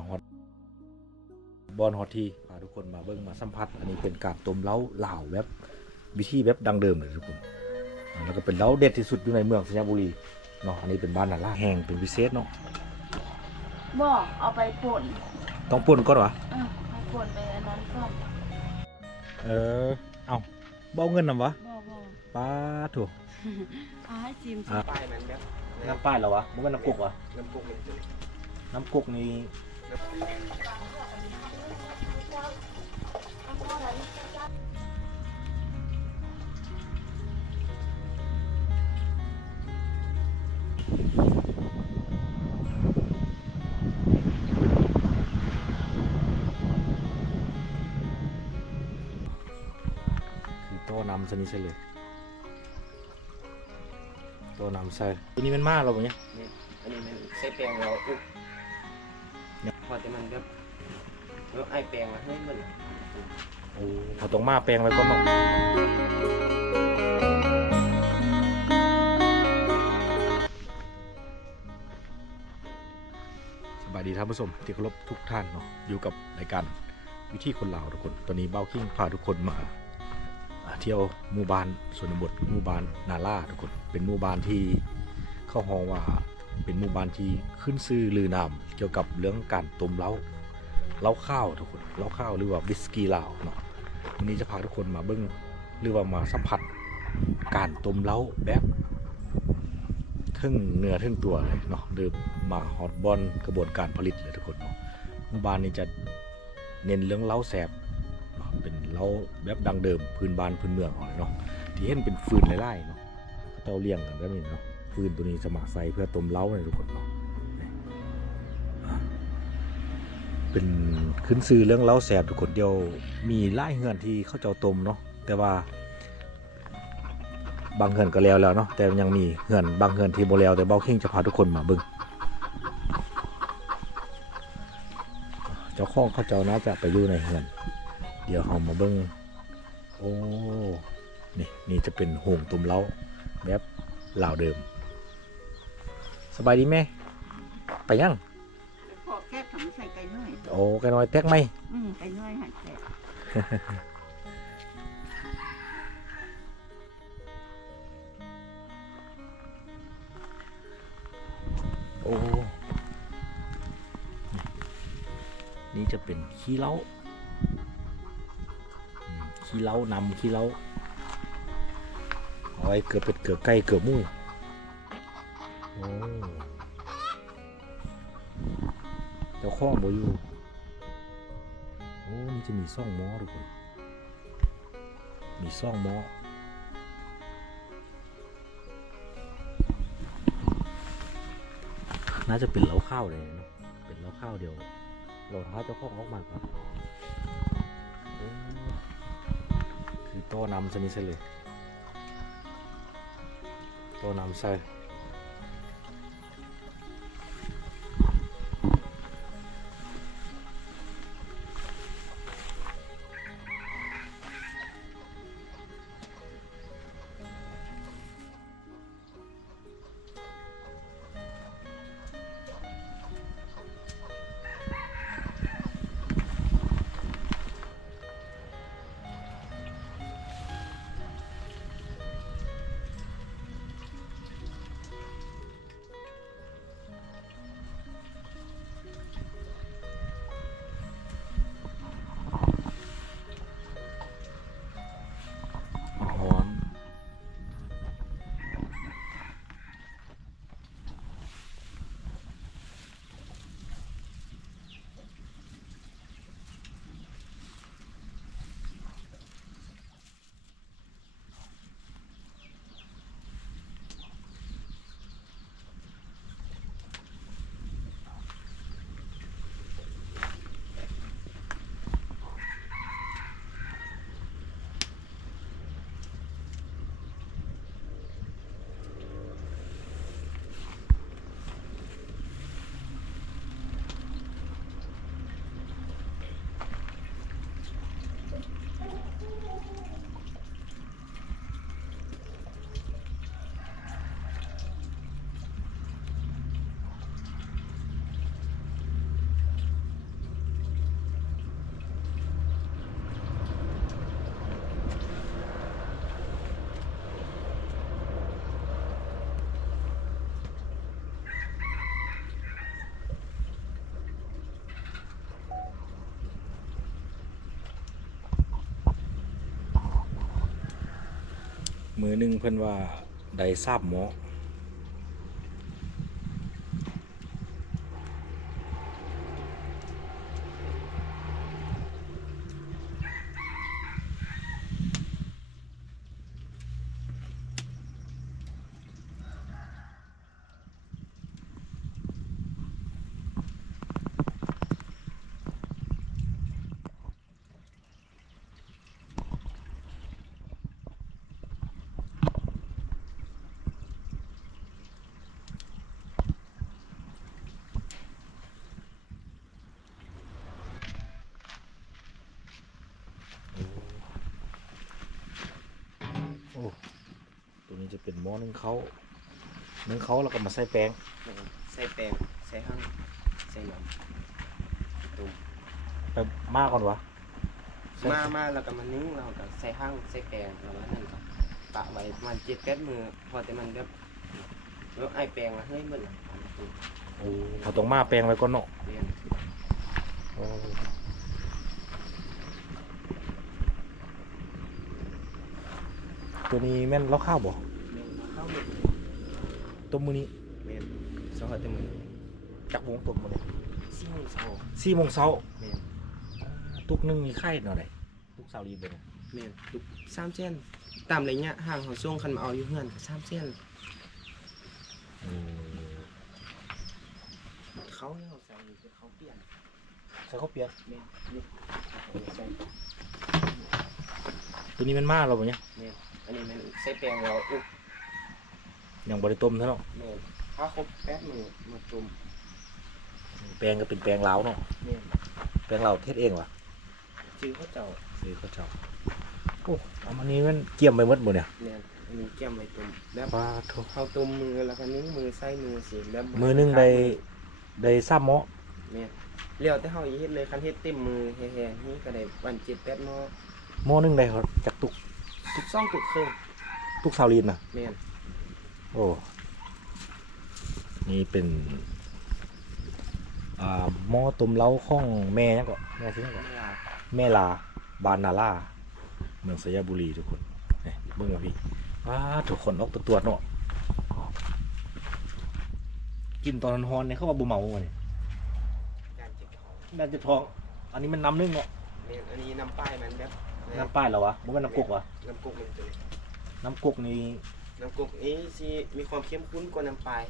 มาฮอตบอลฮอตที่พาทุกคนมาเบิ่งมาสัมผัส อันนี้เป็นการต้มเล้าลาวแบบวิธีแบบดังเดิมเลยทุกคนอ่าแล้วก็เป็นเล้าเด็ดที่สุดอยู่ในเมืองสัญญบุรีเนาะอันนี้เป็นบ้านนาล่าแห้งเป็นพิเศษเนาะบ่เอาไปป่นต้องป่นก่อนวะอะไปป่นไปอันนั้นก่อนเออเอาเบ้าเงินนำวะบ่บ่ป้าถูกเอาให้จิมอะป้ายมันแบบน้ำป้ายเหรอวะมันเป็นน้ำกุกวะน้ำพุมันจะน้ำกุกนี่ คือโต้นำสนิทเลยโต้นำใส่ตัวนี้มันมากเราปะเนี่ยนี่อันนี้มันใช้แปลงเราอุ๊บพ อจะมันแบบแล้วไอแปลงมาให้มันโอ้เอาตรงมาแปลงไว้ก่อนเนาะสบายดีท่านผู้ชมที่เคารพทุกท่านเนาะอยู่กับรายการวิธีคนลาวทุกคน ตอนนี้เบ้าคิงพาทุกคนมาเที่ยวหมู่บ้านส่วนบทหมู่บ้านนาล่าทุกคน เป็นหมู่บ้านที่เข้าฮองว่า เป็นหมู่บ้านที่ขึ้นชื่อลือนามเกี่ยวกับเรื่องการต้มเล้าเล้าข้าวทุกคนเล้าข้าวหรือว่าวิสกี้ลาวเนาะวันนี้จะพาทุกคนมาเบิ้งหรือว่ามาสัมผัส การต้มเล้าแบบทึ่งเนื้อทึ่งตัวเลยเนาะหรือมาฮอตบอลกระบวนการผลิตเลยทุกคนเนาะหมู่บ้านนี้จะเน้นเรื่องเล้าแสบเป็นเล้าแบบดังเดิมพื้นบ้านพื้นเมืองของเราเนาะที่เห็นเป็นฟืนไล่ๆเนาะเขาเจ้าเลี้ยงกันแบบนี้เนาะ ฟืนตัวนี้สมัครใส่เพื่อต้มเล้าเลยทุกคนเนาะเป็นขึ้นซื้อเรื่องเล้าแสบทุกคนเดียวมีไล่เฮือนที่เขาเจ้าต้มเนาะแต่ว่า บางเฮือนก็แล้วแล้วเนาะแต่ยังมีเฮือนบางเฮือนที่โบแล้วแต่เบ้าเข่งจะพาทุกคนมาบิ่งเจ้าของเขาเจ้าน่าจะไปอยู่ในเฮือน เดี๋ยวเรามาเบิ่งโอ้นี่นี่จะเป็นโฮงต้มเล้าแบบเล่าเดิม บายดีแม่ ไปยังพอแค่ทำใส่ไก่น้อย โอ้แกน้อยแตกไหมอืมไก่น้อยหันแค่โอ้นี่จะเป็นขี้เล้าอืมขี้เล้านำขี้เล้าเอาไว้เกือบเป็ดเกือบไก่เกือบหมูโอ้ เจ้าข้องบ่อยู่ โอ้นี่จะมีซ่องหม้อทุกคน มีซ่องหม้อน่าจะเป็นเล้าข้าวเลยเนอะเป็นเล้าข้าวเดียวเราท้าเจ้าของออกมาก่อนโอ้คือโต้นำชนิดเลยโต้นำใส่ มือหนึงเพิ่นว่าได้ทราบหมอ เป็นหม้อนึ่งเขานึ่งเขาแล้วก็มาใส่แป้งใส่แป้งใส่หั่งใส่หยำตุ่มไปมากก่อนวะใส่มามาแล้วก็มานึ่งเราก็ใส่หั่งใส่แป้งแล้วก็นั่นก็ปะไว้ประมันเจ็ดแปดมือพอแต่มันแบบแล้วไอ้แป้งละเฮ้ยมันละตุ่มโอ้เขาต้องมาแป้งไว้ก่อนเนาะเรียนโอ้ตัวนี้แม่นเล้าข้าวบ่ เรียนมาเข้าหมด ต้มมือนี้เรียนสวัสดีมือจักวงต้มมือนี้สี่โมงเช้าสี่โมงเช้าเรียนตุกหนึงมีไข่หน่อยไหนตุกสาวรีบเลยนะเรียนทุกสามเส้นตามระยะห่างของช่วงคันมาเอาอยู่เฮือนก็สามเส้นอืมเขาเนี่ยใส่เขาเปลี่ยนใส่ข้าวเปียกเรียนนี่ใส่ตัวนี้มันมาเราบ่เนี่ยเนี่ยอันนี้มันใส่แป้งเราอุบ ยังบริต้มเท่าเนาะเนี่ยถ้าครบแป๊บมือมาจุ่มแป้งก็เป็นแป้งลาวเนาะเนี่ยแป้งลาวเทศเองวะจื้อเขาเจ้าซื้อข้าวเจ้าโอ้เอาอันนี้มันเกี่ยมไปหมดหมดเนี่ยเนี่ยอันนี้แก้มไว้ตุ่มแล้วปลาโถเขาตุ่มมือแล้วก็นิ้วมือใส่มือสิแล้วมือหนึงได้ได้ซ้ำหม้อเนี่ยเลี้ยวแต่เฮาอีเฮ็ดเลยคันเฮ็ดเต็มมือแฮ่ๆนี่ก็ได้วันเจ็ดแปดหม้อหม้อหนึงได้เขาจากตุก ทุกซ่องทุกเครื่องตุกสาวรีนนะเนี่ย โอ้นี่เป็นอ่าหม้อต้มเล้าข้องแม่ยังก็แม่ซื้อยังก็เวลาแม่ลาบานนาล่าเมืองสยบุรีทุกคนนี่เบิ่งมาพี่ว้าทุกคนออกตัวตัวเนาะกินตอนฮอนเนี่ยเขาว่าบุเมาวะเนี่ยการเจ็บท้องน่าจะท้อง อันนี้มันน้ำนึ่งเนาะเนี่ยอันนี้น้ำป้ายมันแบบน้ำป้ายเหรอวะมันเป็นน้ำกุกวะน้ำกุกมันตัวนี้น้ำกุกนี่ น้ำกุกนี้สิมีความเข้มข้นกว่าน้ำปลาย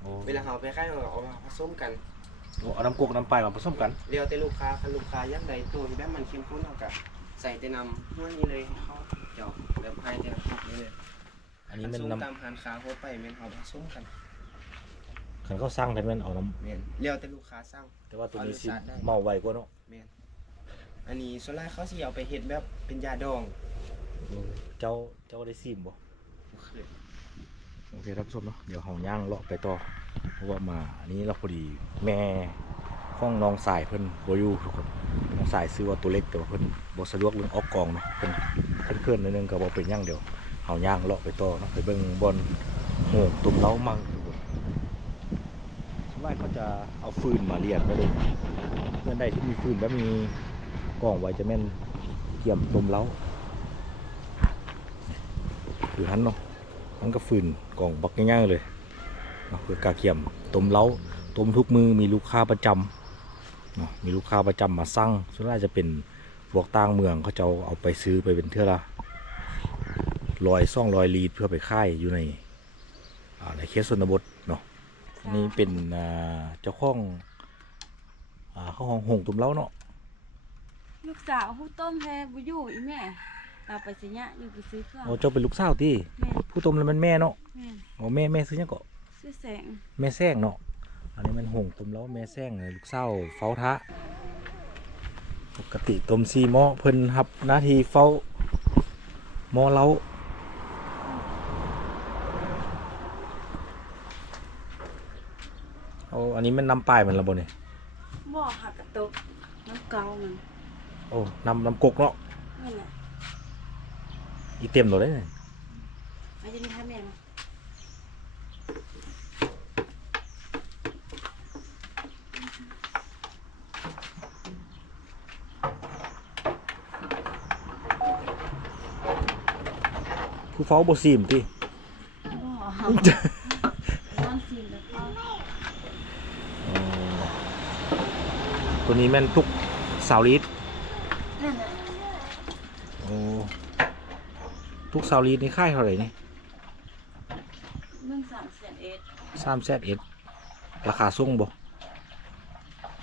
โอ้เวลาเราไปค่ายเราเอามาผสมกันโอ้เอาน้ำกุกน้ำปลายมาผสมกันเรียวแต่ลูกค้าคันลูกค้าอยากได้ตัวที่แบบมันเข้มข้นเอากับใส่แต่น้ำเมื่อนี้เลยให้เขาเจาะแบบให้แต่น้ำกุกนี่เลยอันนี้มันผสน้ตามหานค้าทั่วไปแม่นเอาผสมกันำขันเขาสร้างแต่มันเอาน้แม่นเรียวแต่ลูกค้าสั่งำแต่ว่าตัวนี้สิเอารสชาติได้ เมาไวกว่าเนาะแม่นอันนี้ส่วนแรกเขาสิเอาไปเฮ็ดแบบเป็นยาดอง เจ้าเจ้าได้ซิมบ่ โอเคท่านผู้ชมเนาะเดี๋ยวเฮาย่างเลาะไปต่อเพราะว่ามาอันนี้เราพอดีแม่ห้องน้องสายเพิ่นบ่อยู่ทุกคนน้องสายซื้อว่าตัวเล็กแต่ว่าเพิ่นบ่สะดวกเรื่องออกกองเนาะเพิ่นเพิ่นเคลื่อนนิดนึงก็บ่เป็นหยังเดี๋ยวเฮาย่างเลาะไปต่อเนาะไปเบิ่งบอนโหงตุ่มเล้ามังทุกคนส่วนมากเขาจะเอาฟืนมาเรียนไปเลยเพื่อนใดที่มีฟืนแล้วมีกองไว้จะแม่นเกี่ยมตุ่มเล้าคือหันเนาะ มันก็ฟืนกล่องบักง่ายๆเลยเนาะคือกาเกียมต้มเล้าต้มทุกมือมีลูกค้าประจำเนาะมีลูกค้าประจำมาสั่งส่วนมากจะเป็นพวกต่างเมืองเขาจะเอาไปซื้อไปเป็นเท่าละลอยซ่องลอยลีดเพื่อไปค่ายอยู่ในในเขตชนบทเนาะนี่เป็นเจ้าของอ่าข้าวหองหงตุ่มเล้าเนาะลูกสาวผู้ต้มแพ้บุอยู่อีแม่ เราไปสิเนี่ยอยู่ไปซื้อเครื่องโอ้เจ้าเป็นลูกสาวที่แม่ผู้ต้มแล้วมันแม่เนาะแม่โอ้แม่แม่ซื้อหยังก็ซื้อแสงแม่แซงเนาะอันนี้มันหงต้มแล้วแม่แซงเลยลูกเศร้าเฝ้าทะปกติต้มซีหม้อเพิ่นรับหน้าที่เฝ้าหม้อเล้าเอาอันนี้มันน้ำปลายมันและบ่เนี่ยบ่อหักกระตุกน้ำเกามันโอ้น้ำน้ำกกเนาะนั่นแหละ อีเต็มตัวเลยเนี่ยอาจจะมีท่าแม่มาผผู้เฝ้าบ่ซีมติบ่นอนซีนแล้วก็อ๋อตัวนี้แม่นทุกสาวลิตร นั่นน่ะ โอ้ ทุกสาวลิตรนี่ค่ายเท่าไหร่นี่มึงสั่งเสียนเอ็ดสามแสนเอ็ดราคาส่งบ่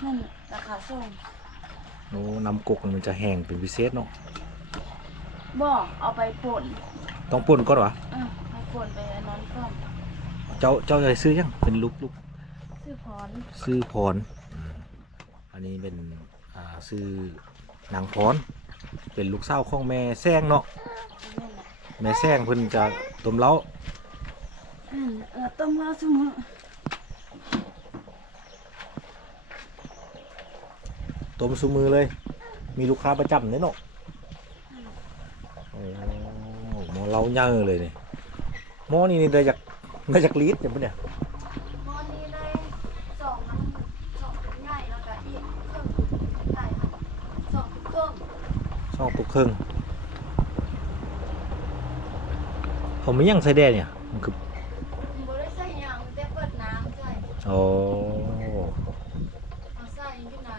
นั่นราคาส่งโอ้น้ำกกมันจะแห้งเป็นพิเศษเนาะบ่เอาไปป่นต้องป่นก่อนวะอะไปป่นไปอันนั้นก่อนเจ้าเจ้าจะซื้อยังเป็นลูกลูกซื้อพรซื้อพรอืมอันนี้เป็นอ่าซื้อนางพรเป็นลูกสาวของแม่แซงเนาะนั่นน่ะ แม่แซงเพิ่นจะต้มเล้าอืมเออต้มแล้วซุมื้อต้มซุมือเลย มีลูกค้าประจำเนี่ยเนาะโอ้หมอเล้าเยอะเลยนี่หมอนี่นี่ได้จากได้จากลีดอย่างปะเนี่ยหม้อนี้ได้สองน้ำสองถุงใหญ่แล้วก็อีกเครื่องใหญ่ค่ะสองถุงเครื่องซอกตุกครึ่ง เขาไม่ยังใส่แดงเนี่ยมันคือบ่ได้ใส่หยังแต่เปิดน้ำใส่โอ้เอาใส่อยู่ใน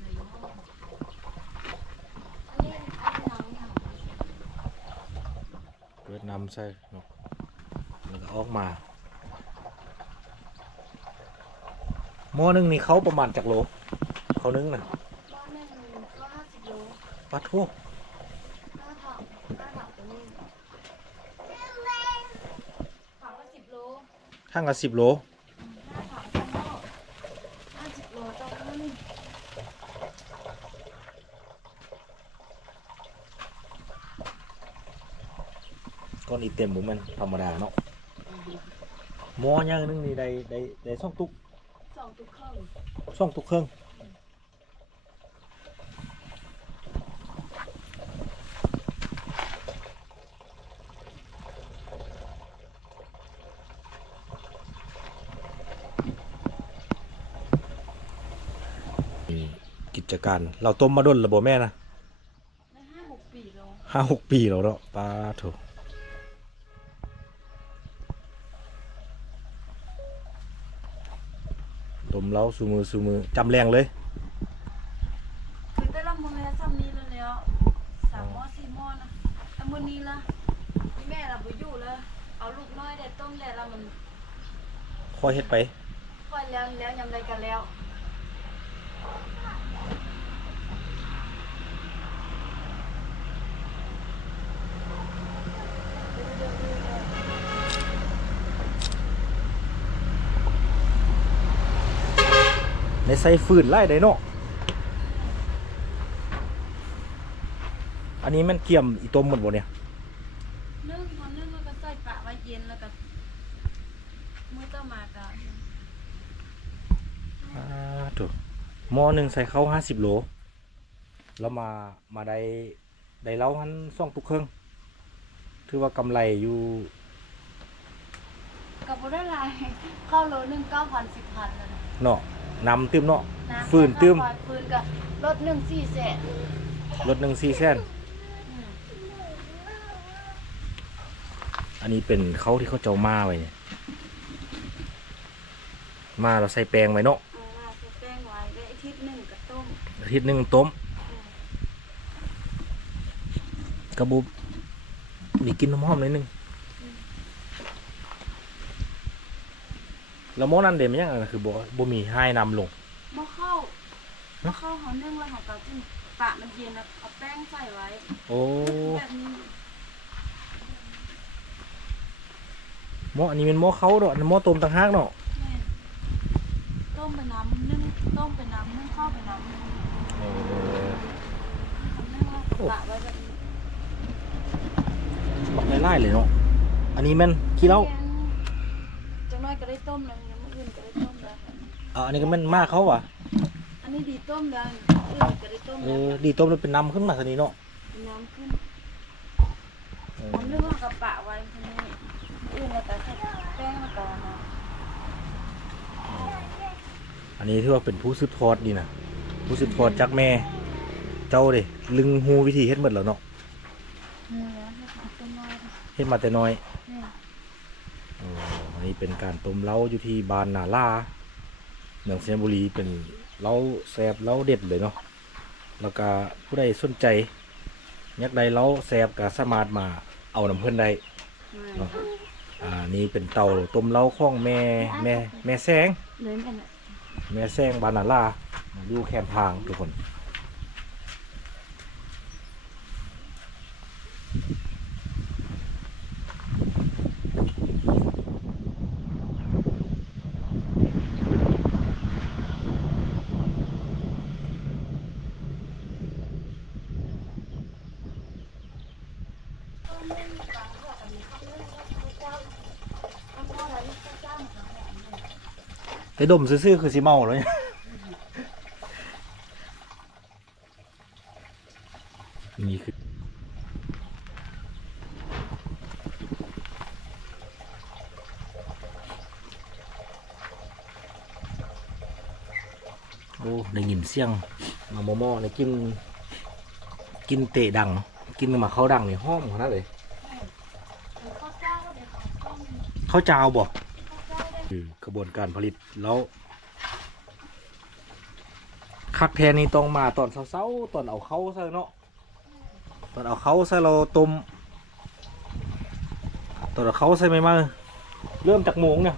ในหม้ออันนี้อันนี้น้ำหยังเปิดน้ำใส่เนาะแล้วก็ออกมาหม้อหนึงนี่เขาประมาณจากโลเขานึงนะหม้อหนึงก็50โล ปัดทั่ว ห้าถังห้าถังตรงนี้ถังละ10โล ทั้งละสิบโลห้าถังต่อหม้อ50โลต่อมื้อก้อนอีเต็มหมูมันธรรมดาเนาะหม้อย่างหนึงนี่ได้ได้ได้ช่องตุกสองตุกเครื่องช่องตุกเครื่องอืม กิจการ เราต้มมาด้นระบบแม่นะได้ห้าหกปีโลห้าหกปีแล้วเนาะปลาถูกต้มเล้าสูมือสูมือจำแรงเลยคือแต่ละมื้อซ้ำนี้แล้วแล้วสามหม้อสี่หม้อนะแต่มื้อนี้ละที่แม่เราบ่อยู่แล้วเอาลูกน้อยได้ต้มแล้วแล้วมันค่อยเฮ็ดไปค่อยแล้วแล้วยำใดกันแล้ว ในใส่ฟืนไล่ได้เนาะอันนี้มันเกี่ยมอีต้มหมดบ่เนี่ยนึ่งพอนึ่งแล้วก็ใส่ปะไว้เย็นแล้วก็มื้อต่อมาก็อ่าถูกหม้อหนึ่งใส่เข้าห้าสิบโล แล้วมามาได้ได้เล้าหันซ่องตุกเครื่องถือว่ากำไรอยู่ก็บ่ได้หลายเข้าโลนึง9,000 10,000แล้วนะเนาะ นำตื้มเนาะน้ำฟืนตื้มข้าวฟืนก็รถหนึ่ง4แสนรถหนึ่งสี่แสนอืมอันนี้เป็นเขาที่เขาเจ้ามาไว้เนี่ยมาเราใส่แปลงไว้เนาะเอาล่ะใส่แป้งไว้ได้อาทิตย์หนึงก็ต้มอาทิตย์หนึ่งต้มอืมกระบุบมีกลินหอมๆหน่อยหนึง แล้วหม้อนั้นเด่นมันยังไงคือบ่บ่มีให้นำลงหม้อข้าวหม้อข้าวเขานึ่งแล้วเขาก็จิ้มปะมันเย็นแล้วเอาแป้งใส่ไว้โอ้แบบนี้หม้ออันนี้เป็นหม้อเขาเนาะอันนั้นหม้อต้มต่างหากเนาะแม่นต้มไปน้ำนึ่งต้มไปน้ำนึ่งข้าวไปน้ำนึ่งนึ่งแล้วปะไว้แบบนี้ บักไล่ๆเลยเนาะอันนี้แม่นขี้เหล้าจังน้ อยก็ได้ต้มแล้วยังไม่อื่นก็ได้ต้มแล้วอ่าอันนี้ก็แม่นมากเขาว่ะอันนี้ดีต้มแล้วอื่นก็ได้ต้มเอแล้วอดีต้มแล้วเป็นน้ำขึ้นมาทีนี้เนาะน้ำขึ้นเออผมนึกว่ากระปะไว้ทีนี้อื่นแล้วแต่ใส่แป้งมาก่อนนะอันนี้ถือว่าเป็นผู้สืบทอดดีนะผู้สืบทอดจากแม่ เจ้าเด้ลึงฮูวิธีเฮ็ดหมดแล้วเนาะนี่นะให้ของต้นน้อยเฮ็ดฮ็ดมาแต่น้อยแม่นอ๋ออั นนี้เป็นการต้มเหล้าอยู่ที่บ้านนาลาเมืองเชียงบุรีเป็นเหล้าแซ่บเหล้าเด็ดเลยเนาะแล้วก็ผู้ใดสนใจอยากได้เหล้าแซ่บก็สามารถมาเอาน้ำเพิ่นได้แม่นเนาะอ่านี่เป็นเตาต้มเหล้าของแม่แม่แม่แซง เลยแม่นน่ะ แม่แซงบ้านนาลาอยู่แคมป์ทางทุกคน ไอ้ดมซื่อๆคือสิเมาแล้วเนี่ยนี่คือโอ้ได้ยินเสียงมาโมโมในกิน กินเตะดัง กินมาเขาดังในห้อมขนาดเลยข้าวเจ้าเดี๋ยวเขาต้มเขาจาวบอกข้าวเจ้าได้ คือกระบวนการผลิตแล้วคักแทนนี่ต้องมาตอนเช้าๆตอนเอาเข้าใส่เนาะตอนเอาเข้าใส่เราต้มตอนเอาเข้าใส่ไม่มาเริ่มจากโมงเนี่ย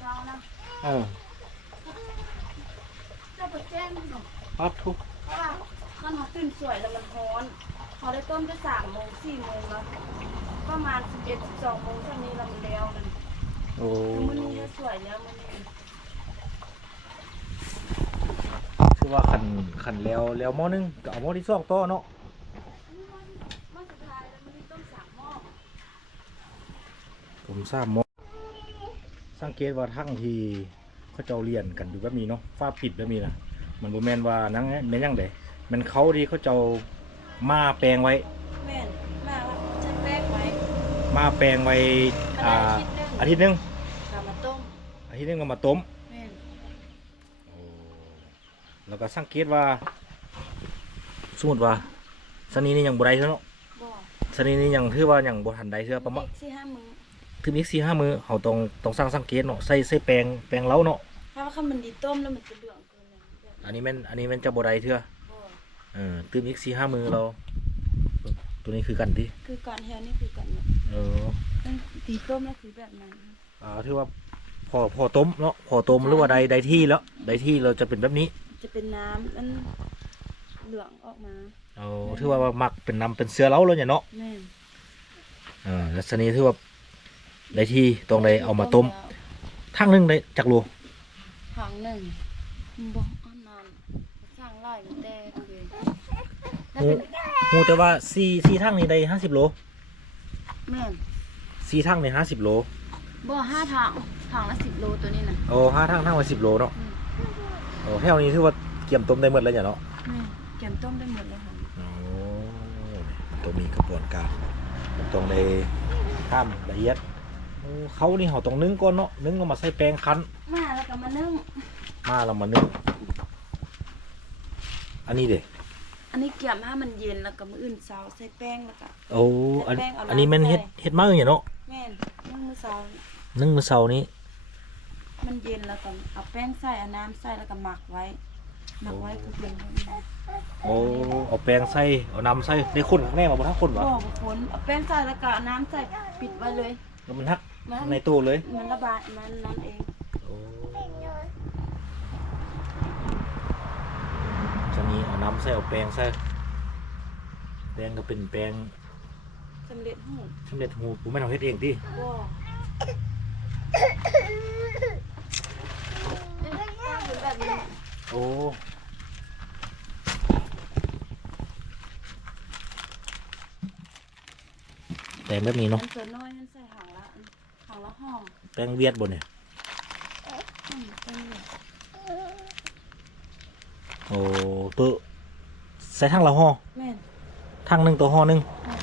เจ้านะเออเจ้าไปแจ้งหน่อยพัดทุกเพราะว่าขั้นเขาตื่นสวยแล้วมันร้อนเขาได้ต้มไปสามโมงสี่โมงแล้วประมาณสิบเอ็ดสิบสองโมงเท่านี้เรามันแล้วมัน โอ้มื้อนี้ก็สวยแล้วมื้อนี้คือว่าขันขันแล้วแล้วหม้อนึงก็เอาหม้อที่สองต่อเนาะมื้อสุดท้ายแล้วมื้อนี้ต้มสามหม้อผมทราบหม้อสังเกตว่าทั้งที่เขาเจ้าเรียนกันอยู่แบบนี้เนาะฟ้าปิดแบบนี้นะมันบ่แม่นว่านั่งแม่นยังไดมันเขาที่เขาเจ้ามาแปลงไว้แม่นมาว่าจะแป้งไว้มาแปลงไว้ก็อ่าได้อาทิตย์หนึง กลับมาต้ม อา ทิตย์หนึงก็มาต้มแม่นแล้วก็สังเกตว่า สมมติว่าสนีนี่ยังบ่ได้เท่าเนาะบ่สนีนี่ยังถือว่ายังบ่ทันได้เท่าประมาณอีกสี่ห้ามื้อถึงอีกสี่ห้ามือเขาต้องต้องสร้างสังเกตเนาะใส่ใส่แปลงแปลงเล้าเนาะเพราะว่าคันมันดีต้มแล้วมันจะเหลืองเกินเลยแบบอันนี้แม่นอันนี้แม่นจะบ่ได้เท่าบ่เออตื่มอีกสี่ห้ามือเรา ตัวนี้คือกันที่คือก่อนเฮียนี่คือก่อนเนี่ยเออมันดีต้มแล้วคือแบบนั้นอ่าถือว่า พอพอต้มเนาะพอต้มหรือว่าใดใดที่แล้วใดที่เราจะเป็นแบบนี้จะเป็นน้ำมันเหลืองออกมาเอาถือว่าหมักเป็นน้ำเป็นเสื้อเล้าแล้วเนี่ยเนาะแม่นอ่าลักษณะถือว่าได้ที่ตรงใดเอามาต้มทั้งหนึงได้จักโลหางหนึ่งบ่เอานานสร้างไร่แต่เคยแล้วหูเป็นหูแต่ว่าสี่สี่ทั้งนี่ได้ห้าสิบโลแม่นสี่ทั้งในห้าสิบโลบ่ห้าทาง ทางละสิบโลตัวนี้น่ะโอ้ห้าทั้งทั้งมาสิบโลเนาะอืมโอ้แถวนี้ถือว่าเกี่ยมต้มได้หมดแล้วเนี่ยเนาะแม่นแกมต้มได้หมดเลยค่ะโอ้ตัวมีกระบวนการตรงในข้ามละเอียดโอ้เขานี่เขาต้องนึ่งก่อนเนาะนึ่งแล้วมาใส่แป้งคั้น มาแล้วก็มานึ่งมาแล้วมานึ่งอันนี้เด็อันนี้เกี่ยมให้มันเย็นแล้วก็มื้ออื่นเช้าใส่แป้งแล้วก็ โอ้อันใส่แป้งเอาน้ำอันนี้แมันเฮ็ดใส่ เฮ็ดมากอย่างเนาะแม่นนึ่งมื้อเช้านึ่งมื้อเช้านี้ มันเย็นแล้วก็เอาแป้งใส่เอาน้ำใส่แล้วก็หมักไว้หมักไว้คือเป็นแบบนี้โอ้เอาแป้งใส่เอาน้ำใส่ได้คนข้างแน่มาบนทั้งคนวะบ่บุคนเอาแป้งใส่แล้วก็เอาน้ำใส่ปิดไว้เลย แล้วมันทักมันในตู้เลยมันระบายมันนั่นเองโอ้จะมีเอาน้ำใส่เอาแป้งใส่แป้งก็เป็นแป้งสำเร็จรูปสำเร็จรูปผมไม่นเอาเฮ็ดเองที่บ่เอ้ยแป้งเป็ นแบบนี้โอ้แป้งแบบนี้เนาะมันเสือน้อยมันใส่หางละหางละห่อแป้งเวียดบนเนี่ย อืมเป็นแบบโอ้ตัวใส่ทั้งละห่อแม่นทั้งหนึ่งตัวห่อหนึ่งแม่น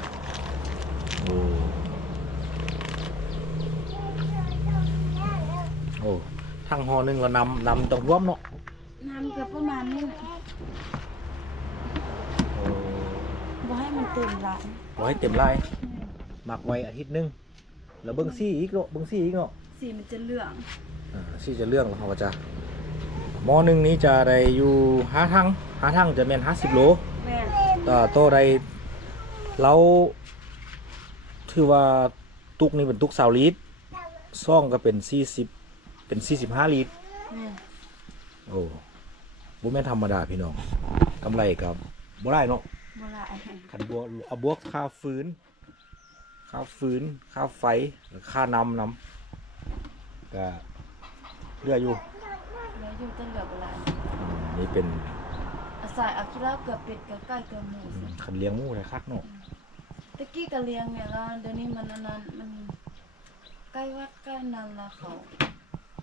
โอ้โอ้ทั้งห่อหนึ่งเรานำนำต้องร่วมเนาะน้ำเกือบประมาณนี้แหละโอ้บ่ให้มันเต็มร้านบ่ให้เต็มลายหมักไว้อาทิตย์หนึงแล้วเบิ่งซี่อีกเนาะเบิ่งซี่อีกเนาะสีมันจะเหลืองอ่าซี่จะเรื่องแล้วเขาก็จะหม้อหนึงนี้จะได้อยู่ห้าทั้งห้าทั้งจะแม่น50โล แม่นต่อโตใดเราถือว่าตุกนี่เป็นตุกสาวลิตรซ่องก็เป็นสี่สิบ เป็นสี่สิบห้าลิตร แม่นโอ้บุแม่นธรรมดาพี่น้องกำไรกับบ่ได้เนาะบ่หลายขันบวกเอาบวกค่าฟื้น ค่าฟื้น ค่าไฟหรือค่าน้ำน้ำก็เหลืออยู่แล้วอยู่จะเหลือบ่หลายอืมนี่เป็น อาศัยอาคิระเกือบเป็ดเกือบไก่เกือบหมูอืสิมขันเลี้ยงหมูเลยคักเนาะตะกี้ก็เลี้ยงเนี่ยแล้วเดี๋ยวนี้มันอันนั้นมันใกล้วัดใกล้นั้นแล้วเขา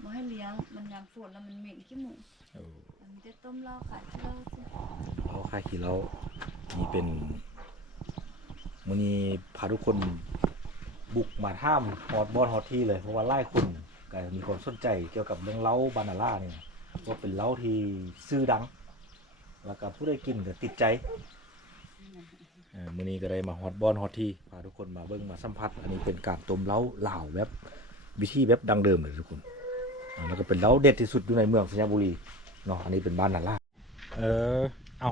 บ่ให้เลี้ยง มันยามฝนแล้วมันเหม็นขี้หมูโอ้มันจะต้มเหล้าขายเหล้าสิเราค่ายขี่เรานี่เป็นมื้อนี้พาทุกคนบุกมาท่ามฮอดบอดฮอดที่เลยเพราะว่าไล่คนก็มีความสนใจเกี่ยวกับเรื่องเล้าบานาล่าเนี่ยว่าเป็นเล้าที่ซื้อดัง แล้วก็ผู้ได้กินก็ติดใจเอ่อมื้อนี้ก็ได้มาฮอดบอลฮอดที่พาทุกคนมาเบิ่งมาสัมผัส อันนี้เป็นการต้มเล้าลาวแบบวิธีแบบดังเดิมเลยทุกคนอ่า แล้วก็เป็นเล้าเด็ดที่สุดอยู่ในเมืองสัญญาบุรีเนาะอันนี้เป็นบ้านนาล่าเออเอา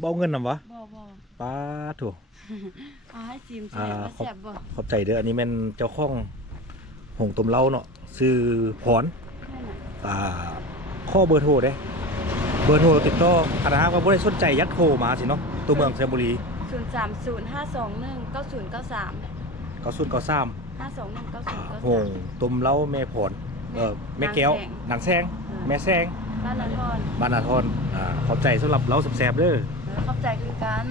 เบ้าเงินนำวะบ่บ่ป้าถูกเอาให้ชิมอ่าใช่ว่าแซ่บบ่ขอบใจเด้ออันนี้แม่นเจ้าของหงต้มเล้าเนาะชื่อพรแม่น่ะอ่าข้อเบอร์โทรได้เบอร์โทรติดต่อคณะว่าบ่ได้สนใจยักโทรมาสิเนาะตัวเมืองสัญญาบุรี0305219093 9093 5219093หงต้มเล้าแม่พร เออแม่แก้วหนังแซงแม่แซงบ้านนาทอนบานาทอนอ่าขอบใจสำหรับเล้าแซ่บๆเด้อเออขอบใจคือกัน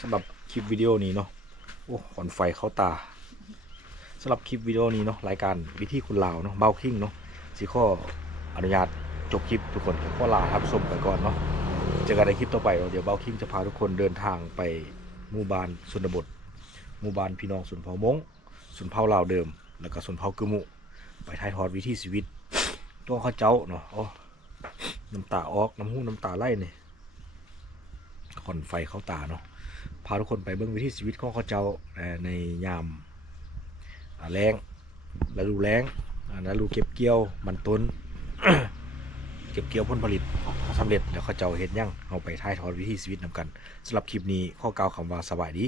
สำหรับคลิปวิดีโอนี้เนาะโอ้ขอนไฟเข้าตาสำหรับคลิปวิดีโอนี้เนาะรายการวิธีคนลาวเนาะเบาคิงเนาะสิข้ออนุญาตจบคลิปทุกคนข้อลาครับชมไปก่อนเนาะเจอกันในคลิปต่อไปเนาะเดี๋ยวเบาคิงจะพาทุกคนเดินทางไปหมู่บ้านชนบทหมู่บ้านพี่น้องสุนเผ่ามงสุนเผ่าลาวเดิม แล้วก็สุนเผากึมุไปถ่ายทอดวิถีชีวิต ตัวเขาเจ้าเนาะโอ้น้ำตาออกน้ำหูน้ำตาไหลเนี่ยขอนไฟเข้าตาเนาะพาทุกคนไปเบิ่งวิถีชีวิตของเขาเจ้าในยามแรงฤดูแรงอ่าฤดูเก็บเกี่ยวมันต้นเก็บเกี่ยวผลผลิตสำเร็จแล้วเขาเจ้าเห็นยังเอาไปถ่ายทอดวิถีชีวิตนำกันสำหรับคลิปนี้ข้อกล่าวคำว่าสบายดี